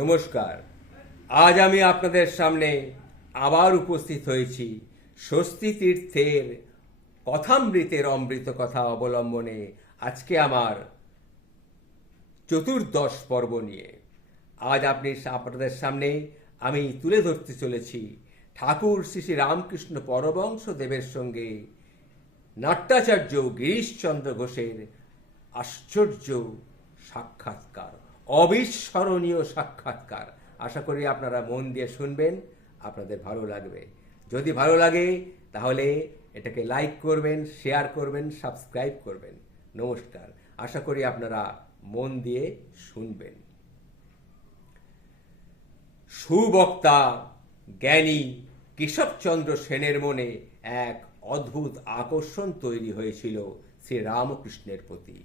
নমস্কার। আজ আমি আপনাদের সামনে আবার উপস্থিত হয়েছি স্বস্তি তীর্থের কথামৃতের অমৃত কথা অবলম্বনে আজকে আমার চতুর্দশ পর্ব নিয়ে। আজ আপনি আপনাদের সামনে আমি তুলে ধরতে চলেছি ঠাকুর শ্রী শ্রী রামকৃষ্ণ পরবংশ দেবের সঙ্গে নাট্যাচার্য গিরিশচন্দ্র ঘোষের আশ্চর্য সাক্ষাৎকার। অবিস্মরণীয় সাক্ষাৎকার। আশা করি আপনারা মন দিয়ে শুনবেন, আপনাদের ভালো লাগবে। যদি ভালো লাগে, তাহলে এটাকে লাইক করবেন শেয়ার করবেন সাবস্ক্রাইব করবেন। নমস্কার। আশা করি আপনারা মন দিয়ে শুনবেন। সুবক্তা, জ্ঞানী কেশবচন্দ্র সেনের মনে এক অদ্ভুত আকর্ষণ তৈরি হয়েছিল শ্রী রামকৃষ্ণের প্রতি।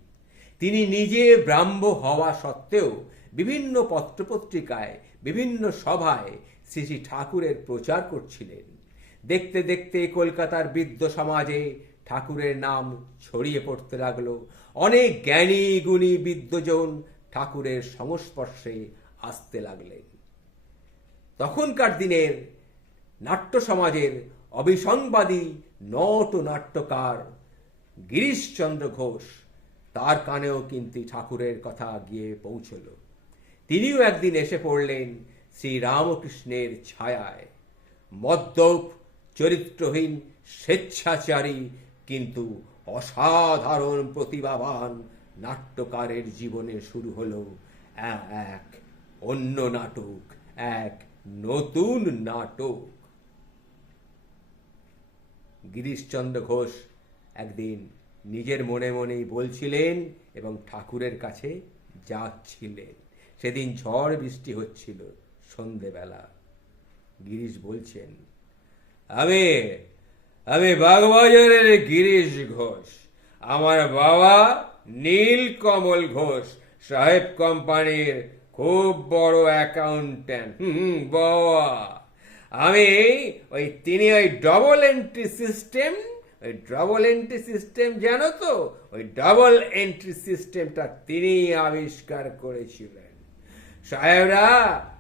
তিনি নিজে ব্রাহ্ম হওয়া সত্ত্বেও বিভিন্ন পত্রপত্রিকায়, বিভিন্ন সভায় শ্রী শ্রী ঠাকুরের প্রচার করছিলেন। দেখতে দেখতে কলকাতার বৃদ্ধ সমাজে ঠাকুরের নাম ছড়িয়ে পড়তে লাগল। অনেক জ্ঞানী, গুণী বিদ্যজন ঠাকুরের সংস্পর্শে আসতে লাগলেন। তখনকার দিনের নাট্য সমাজের অবিসংবাদী নট নাট্যকার গিরিশচন্দ্র ঘোষ তার কানেও কিন্তু ঠাকুরের কথা গিয়ে পৌঁছল। তিনিও একদিন এসে পড়লেন শ্রী রামকৃষ্ণের ছায়ায়। মদ্যপ, চরিত্রহীন, স্বেচ্ছাচারী, কিন্তু অসাধারণ প্রতিভাবান নাট্যকারের জীবনে শুরু হলো এক অন্য নাটক, এক নতুন নাটক। গিরিশচন্দ্র ঘোষ একদিন নিজের মনে মনেই বলছিলেন এবং ঠাকুরের কাছে যাচ্ছিলেন। সেদিন ঝড় বৃষ্টি হচ্ছিল সন্ধেবেলা। গিরিশ বলছেন, আমি আমি বাগবাজারের গিরিশ ঘোষ। আমার বাবা নীলকমল ঘোষ, সাহেব কোম্পানির খুব বড় অ্যাকাউন্ট্যান্ট। হুম বাবা। আমি ওই, তিনি ওই ডবল এন্ট্রি সিস্টেম ওই ডবল এন্ট্রি সিস্টেম জানো তো? ওই ডবল এন্ট্রি সিস্টেমটা তিনি আবিষ্কার করেছিলেন। সাহেবরা,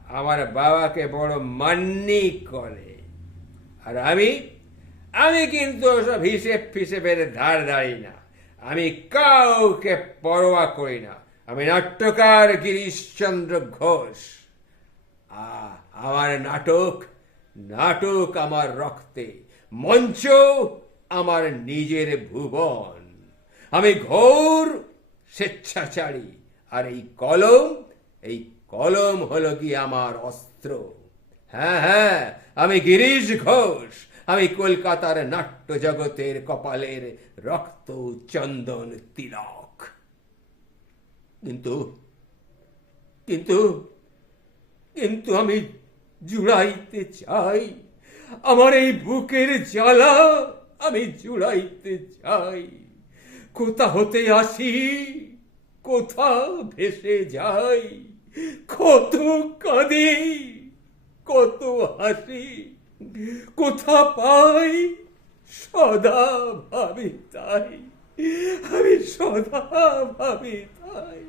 আমার বাবাকে বড় মান্নি করে। আর আমি আমি কিন্তু ওসব হিসেব ফিসেবের ধার ধারি না। আমি কাউকে পরোয়া করি না। আমি নাট্যকার গিরিশচন্দ্র ঘোষ। আমার নাটক নাটক আমার রক্তে। মঞ্চ আমার নিজের ভুবন। আমি ঘোর স্বেচ্ছাচারী। আর এই কলম এই কলম হলো কি আমার অস্ত্র? হ্যাঁ হ্যাঁ আমি গিরিশ ঘোষ। আমি কলকাতার নাট্য জগতের কপালের রক্ত চন্দন তিলক। কিন্তু কিন্তু কিন্তু আমি জুড়াইতে চাই। আমার এই বুকের জ্বালা আমি জুড়াইতে চাই। কোথা হতে আসি, কোথা ভেসে যাই, কত কাঁদি, কত হাসি, কোথা পাই, সদা ভাবি তাই, আমি সদা ভাবি তাই।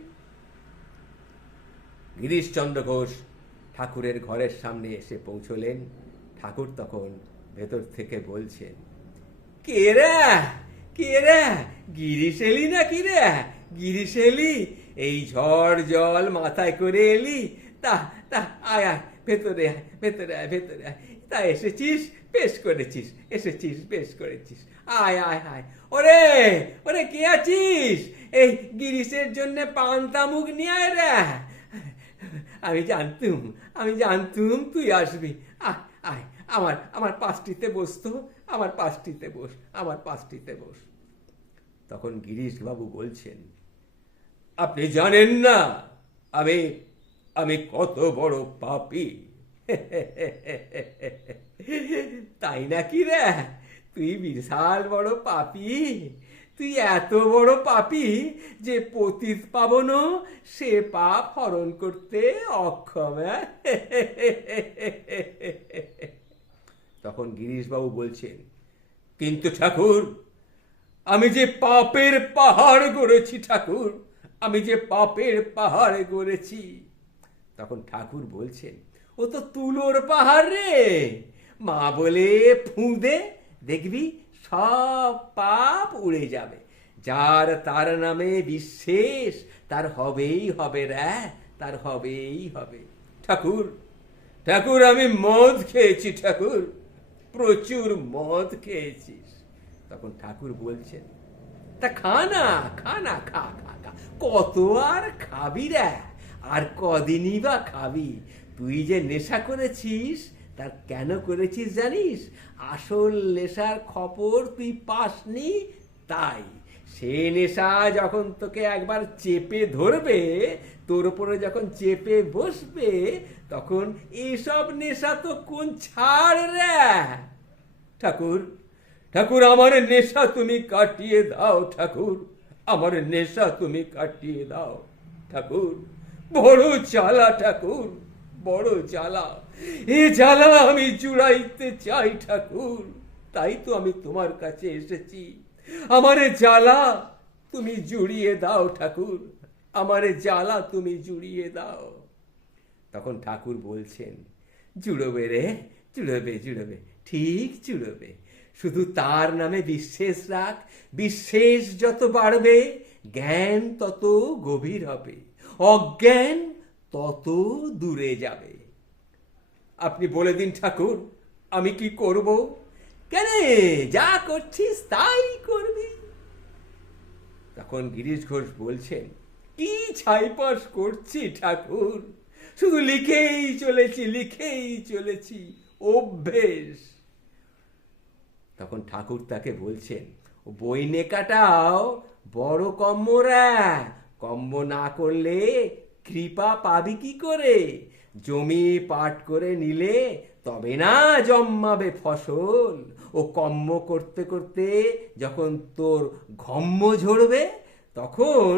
গিরিশচন্দ্র ঘোষ ঠাকুরের ঘরের সামনে এসে পৌঁছলেন। ঠাকুর তখন ভেতর থেকে বলছেন কে রে? কে রে? গিরিশ এলি না রে? গিরিশ এলি এই ঝড় জল মাথায় করে এলি? তা তা, আয় আয়, ভেতরে আয় ভেতরে আয় ভেতরে আয়। তা এসেছিস? বেশ করেছিস, এসেছিস, বেশ করেছিস। আয় আয় আয়। ওরে ওরে কে আছিস? এই গিরিশের জন্যে পান্তা মুখ নিয়ে আয় রে। আমি জানতুম আমি জানতুম তুই আসবি। আয় আয়, আমার আমার পাঁচটিতে বসতো। আমার পাঁচটিতে বস, আমার পাঁচটিতে বস। তখন গিরিশবাবু বলছেন, আপনি জানেন না, আমি আমি কত বড় পাপি? তাই নাকি রে? তুই বিশাল বড় পাপি। তুই এত বড় পাপি যে পতিত পাবন সে পাপ হরণ করতে অক্ষম হ্যাঁ? তখন গিরিশবাবু বলছেন, কিন্তু ঠাকুর, আমি যে পাপের পাহাড় গড়েছি ঠাকুর, আমি যে পাপের পাহাড় গড়েছি। তখন ঠাকুর বলছেন, ও তো তুলোর পাহাড় রে, মা বলে ফুঁদে দেখবি সব পাপ উড়ে যাবে। যার তার নামে বিশ্বাস তার হবেই হবে রে তার হবেই হবে। ঠাকুর ঠাকুর, আমি মদ খেয়েছি ঠাকুর। প্রচুর মদ খেয়েছিস। তখন ঠাকুর বলছেন, তা খা না খা না, খা খা খা। কত আর খাবি রে? আর কদিনই বা খাবি? তুই যে নেশা করেছিস তার কেন করেছিস জানিস? আসল নেশার খবর তুই পাসনি, তাই সে নেশা যখন তোকে একবার চেপে ধরবে, তোর উপরে যখন চেপে বসবে, তখন এসব নেশা তো কোন ছাড় রে? ঠাকুর ঠাকুর, আমার নেশা তুমি কাটিয়ে দাও, ঠাকুর। আমার নেশা তুমি কাটিয়ে দাও, ঠাকুর। বড় চালা ঠাকুর, বড় জ্বালা। এ জ্বালা আমি জুড়াইতে চাই, ঠাকুর। তাই তো আমি তোমার কাছে এসেছি। আমারে জ্বালা, তুমি জুড়িয়ে দাও ঠাকুর। আমারে জ্বালা, তুমি জুড়িয়ে দাও। তখন ঠাকুর বলছেন, জুড়বে রে, জুড়বে জুড়বে, ঠিক জুড়বে। শুধু তার নামে বিশ্বাস রাখ বিশ্বাস যত বাড়বে, জ্ঞান তত গভীর হবে। অজ্ঞান তত দূরে যাবে। আপনি বলে দিন ঠাকুর, আমি কি করব? কেন? যা করছিস তাই করবি। তখন গিরিশ ঘোষ বলছেন, কি ছাইপাস করছি ঠাকুর? শুধু লিখেই চলেছি লিখেই চলেছি, অভ্যেস। তখন ঠাকুর তাকে বলছেন, বই নেকাটাও বড় কম্মরা কম্ম না করলে কৃপা পাবি কি করে? জমি পাট করে নিলে তবে না জন্মাবে ফসল। ও কম্ম করতে করতে যখন তোর ঘম্ম ঝরবে, তখন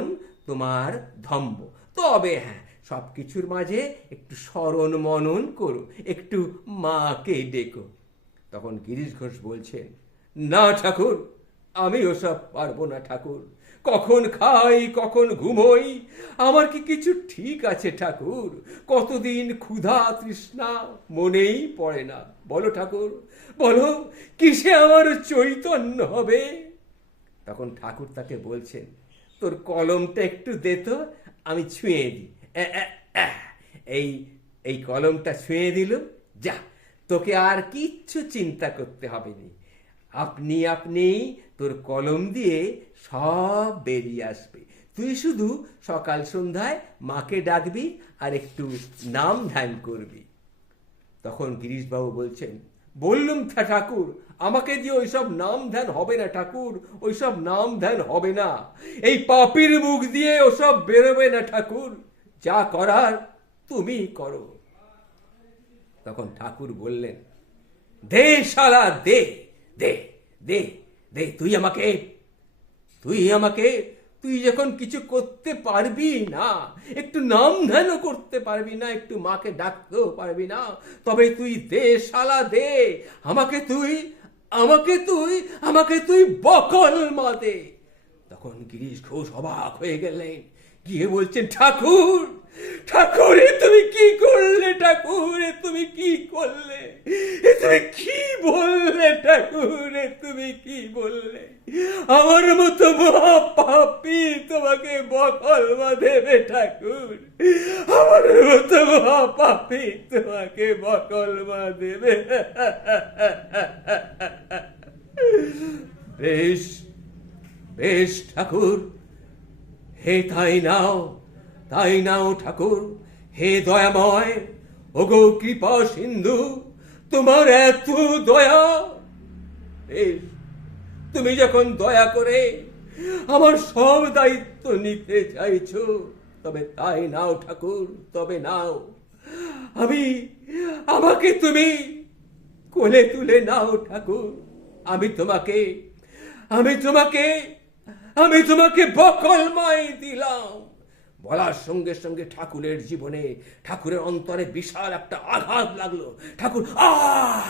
তোমার ধম্ম। তবে হ্যাঁ সব কিছুর মাঝে একটু স্মরণ মনন করো, একটু মাকে ডেকো। তখন গিরিশ ঘোষ বলছেন, না ঠাকুর আমি ওসব পারব না ঠাকুর। কখন খাই, কখন ঘুমোই? আমার কি কিছু ঠিক আছে ঠাকুর? কতদিন ক্ষুধা তৃষ্ণা মনেই পড়ে না। বলো ঠাকুর, বলো, কিসে আমার চৈতন্য হবে? তখন ঠাকুর তাকে বলছেন, তোর কলমটা একটু দে তো, আমি ছুঁয়ে দিই। এই এই কলমটা ছুঁয়ে দিল, যা, তোকে আর কিচ্ছু চিন্তা করতে হবে নি। আপনি আপনি তোর কলম দিয়ে সব বেরিয়ে আসবে। তুই শুধু সকাল সন্ধ্যায় মাকে ডাকবি আর একটু নাম ধ্যান করবি। তখন গিরিশবাবু বলছেন, বললুম ঠাকুর, আমাকে দিয়ে ওইসব নাম ধ্যান হবে না ঠাকুর, ওইসব নাম ধ্যান হবে না। এই পাপির মুখ দিয়ে ওসব বেরোবে না ঠাকুর, যা করার তুমি করো। তখন ঠাকুর বললেন, দে শালা, দে দে দে। দে তুই আমাকে তুই আমাকে, তুই যখন কিছু করতে পারবি না, একটু নাম ধ্যানও করতে পারবি না, একটু মাকে ডাকতেও পারবি না, তবে তুই দে, শালা দে, আমাকে তুই আমাকে তুই আমাকে তুই বকল মা দে তখন গিরিশ ঘোষ অবাক হয়ে গেলেন, গিয়ে বলছেন, ঠাকুর ঠাকুর তুমি কি করলে ঠাকুর? তুমি কি করলে? তুমি কি বললে ঠাকুর? তুমি কি বললে? আমার মতো মহা পাপি তোমাকে বকল দেবে ঠাকুর। আমার মতো মহা পাপি তোমাকে বকল দেবে বেশ বেশ ঠাকুর। হে তাই নাও। তাই নাও ঠাকুর, হে দয়াময়। ওগো কৃপা সিন্ধু, তোমার এত দয়া। তুমি যখন দয়া করে আমার সব দায়িত্ব নিতে চাইছ, তবে তাই নাও ঠাকুর, তবে নাও। আমি, আমাকে তুমি কোলে তুলে নাও ঠাকুর। আমি তোমাকে আমি তোমাকে আমি তোমাকে বকলময় দিলাম। বলার সঙ্গে সঙ্গে ঠাকুরের জীবনে, ঠাকুরের অন্তরে বিশাল একটা আঘাত লাগল। ঠাকুর, আহ!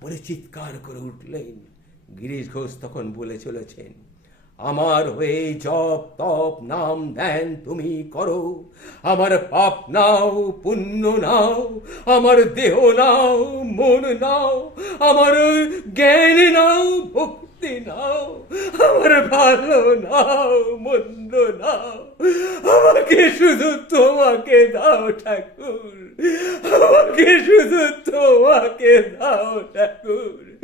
বলে চিৎকার করে উঠলেন। গিরিশ ঘোষ তখন বলে চলেছেন, আমার হয়ে জপ তপ নাম ধ্যান তুমি করো। আমার পাপ নাও, পুণ্য নাও, আমার দেহ নাও, মন নাও, আমার জ্ঞান নাও, ভক্তি নাও, আমার ভালো নাও, মন্দ নাও। আমাকে শুধু তোমাকে দাও ঠাকুর। আমাকে শুধু তোমাকে দাও ঠাকুর।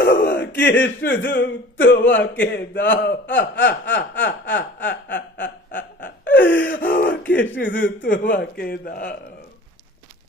আমাকে শুধু তোমাকে দাও। আমাকে শুধু তোমাকে দাও।